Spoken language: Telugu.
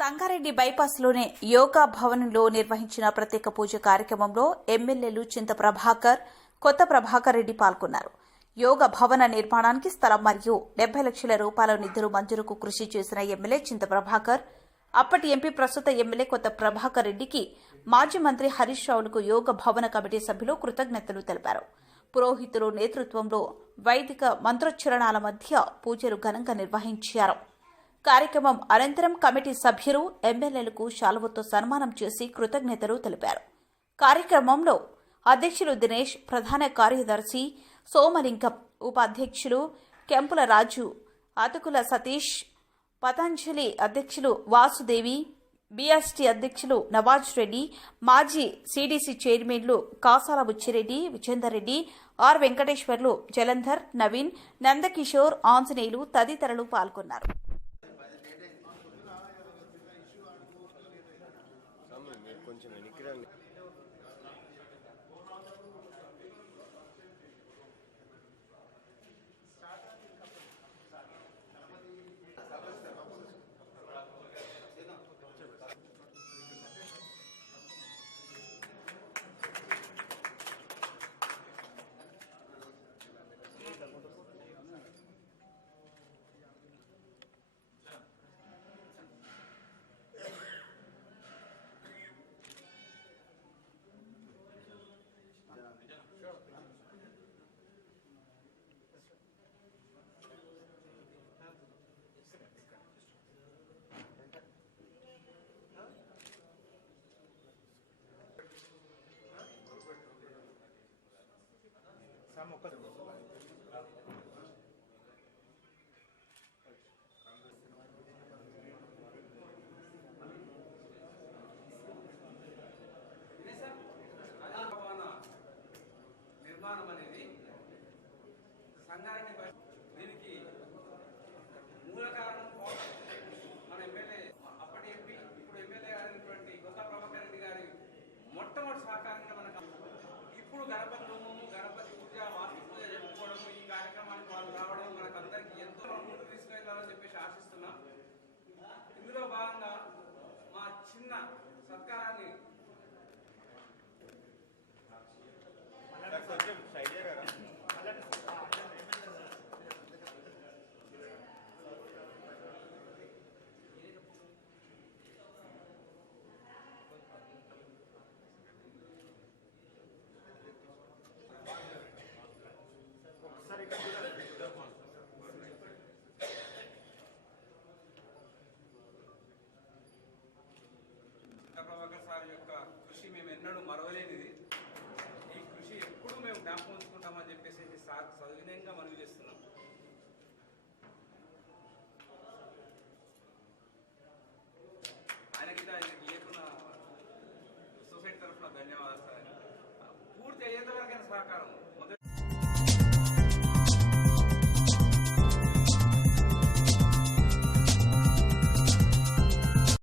సంగారెడ్డి బైపాస్లోనే యోగా భవన్లో నిర్వహించిన ప్రత్యేక పూజ కార్యక్రమంలో ఎమ్మెల్యేలు చింత ప్రభాకర్ కొత్త ప్రభాకర్ రెడ్డి పాల్గొన్నారు. యోగ భవన నిర్మాణానికి స్థలం మరియు డెబ్బై లక్షల రూపాయల నిధులు మంజూరుకు కృషి చేసిన ఎమ్మెల్యే చింత ప్రభాకర్ అప్పటి ఎంపీ ప్రస్తుత ఎమ్మెల్యే కొత్త ప్రభాకర్ రెడ్డికి మాజీ మంత్రి హరీష్ రావులకు యోగ భవన కమిటీ సభ్యులు కృతజ్ఞతలు తెలిపారు. పురోహితులు నేతృత్వంలో వైదిక మంత్రోచ్చరణాల మధ్య పూజలు ఘనంగా నిర్వహించారు. కార్యక్రమం అనంతరం కమిటీ సభ్యులు ఎమ్మెల్యేలకు శాలువతో సన్మానం చేసి కృతజ్ఞతలు తెలిపారు. కార్యక్రమంలో అధ్యక్షులు దినేష్ ప్రధాన కార్యదర్శి సోమలింగం ఉపాధ్యక్షులు కెంపుల రాజు అతుకుల సతీష్ పతంజలి అధ్యక్షులు వాసుదేవి బీఎస్టీ అధ్యక్షులు నవాజ్ రెడ్డి మాజీ సీడీసీ చైర్మన్లు కాసాల బుచ్చిరెడ్డి విజేందర్ రెడ్డి ఆర్ వెంకటేశ్వర్లు జలంధర్ నవీన్ నందకిషోర్ ఆంజనేయులు తదితరులు పాల్గొన్నారు. కొంచెం వెనక్కి రండి భవన నిర్మాణం అనేది సంఘానికి దీనికి మూల కారణం మన ఎమ్మెల్యే అప్పటి ఎంపీ ఇప్పుడు ఎమ్మెల్యే అయినటువంటి కొత్త ప్రభాకర్ రెడ్డి గారి మొట్టమొదటి సహకారంగా మనకు ఇప్పుడు గణపతి గణపతి మా చిన్న సత్కారాన్ని ఎన్నడూ మరవలేనిది. ఈ కృషి ఎప్పుడు మేము జ్ఞాపకం ఉంచుకుంటామని చెప్పేసి సార్ సవినయంగా మనవి చేస్తున్నాం. ఆయనకి ఆయనకి లేకున్న సొసైటీ తరఫున ధన్యవాదాలు సార్. పూర్తి అయ్యేంత వరకైనా సహకారం.